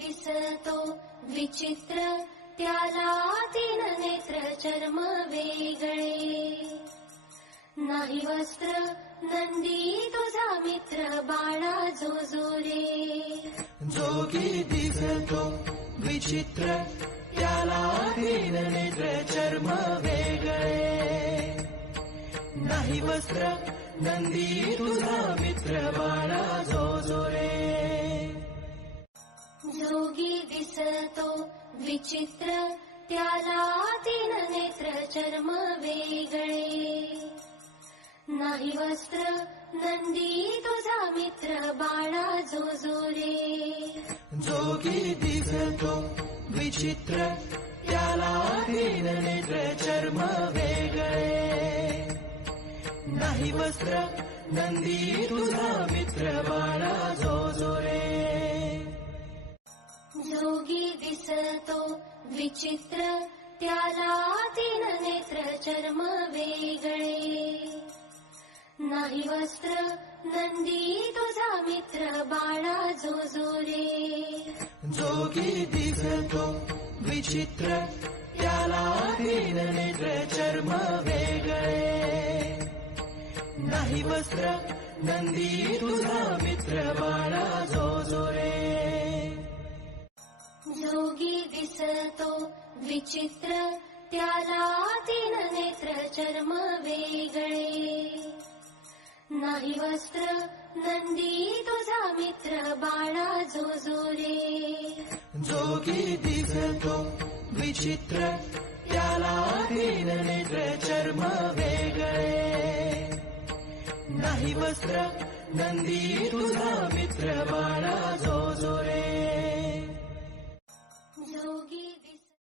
दिसतो विचित्र त्याला तीन नेत्र चर्म वेगळे. नाही वस्त्र नंदी तुझा मित्र बाळा जो जोरे जोगी दिसतो विचित्र त्याला तीन नेत्र चर्म वेगळे. नाही वस्त्र नंदी तुझा मित्र योगी दिसतो विचित्र त्याला तीन नेत्र चर्म वेगळे. नाही वस्त्र नंदी तुझा मित्र बाळा जो जो रे जोगी दिसतो विचित्र त्याला तीन नेत्र चर्म वेगळे. नाही वस्त्र नंदी तुझा मित्र बाळा दिसतो विचित्र त्याला तीन नेत्र चर्म वेगळे. नाही वस्त्र नंदी तुझा मित्र बाळा जो जो रे जोगी दिसतो विचित्र त्याला तीन नेत्र चर्म वेगळे. नाही वस्त्र नंदी तुझा मित्र बाळा दिसतो विचित्र त्याला तीन नेत्र चर्म वेगळे. नाही वस्त्र नंदी तुझा मित्र बाळा जो जोरे जोगी दिसतो विचित्र त्याला तीन नेत्र चर्म वेगळे. नाही वस्त्र नंदी तुझा मित्र बाळा जो